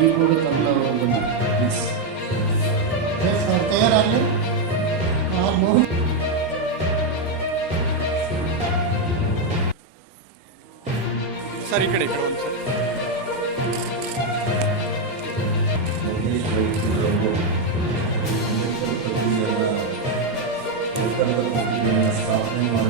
You go to Tamil over the money. Yes. Yes, sir. There are you? Or more? Sir ఇక్కడ ఇక్కడ ఉంది sir Ambedkar ప్రక్రియ స్థాపన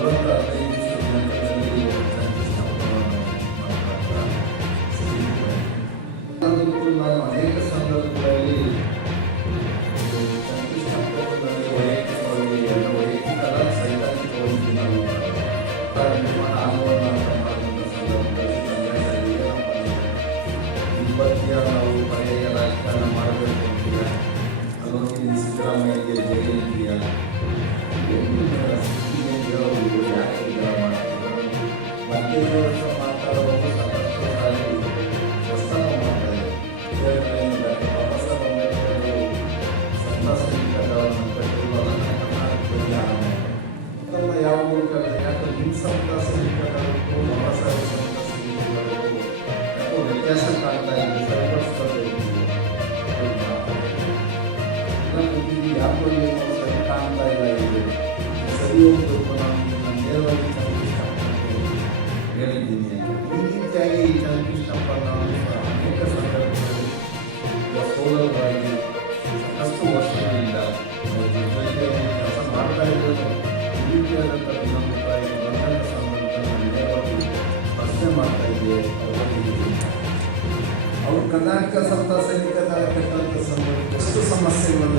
Thank you. ಶಾಸಕರಿಂದ ಗೌರವ ತಮ್ಮ ಯಾವ ಮೂಲಕ ಯಾಕೆ ನಿಮ್ಮ ಸಂತಾಸ ಇರಬೇಕಾದ್ರು ನಮ್ಮ ಸಂತಾಸ ವ್ಯತ್ಯಾಸ ಕಾಣ್ತಾ ಇದೆ ಸರಿಪಡಿಸ್ಕೊಳ್ತಾ ಇದ್ದೀವಿ ಯಾಕೋ ಏನು ಸರಿ ಕಾಣ್ತಾ ಇಲ್ಲ ಇದು ಸರಿ ಹೋಗಬೇಕು ನಾನು ನೇರವಾಗಿ ಚಂದ್ರಕೃಷ್ಣಪ್ಪ ಹೇಳಿದ್ದೀನಿ ಈ ರೀತಿಯಾಗಿ ಚಂದ್ರಕೃಷ್ಣಪ್ಪ ನಾನು ನಂತರ ಕರ್ನಾಟಕ ಸಂತ ಸೈನಿಕ ಎಷ್ಟು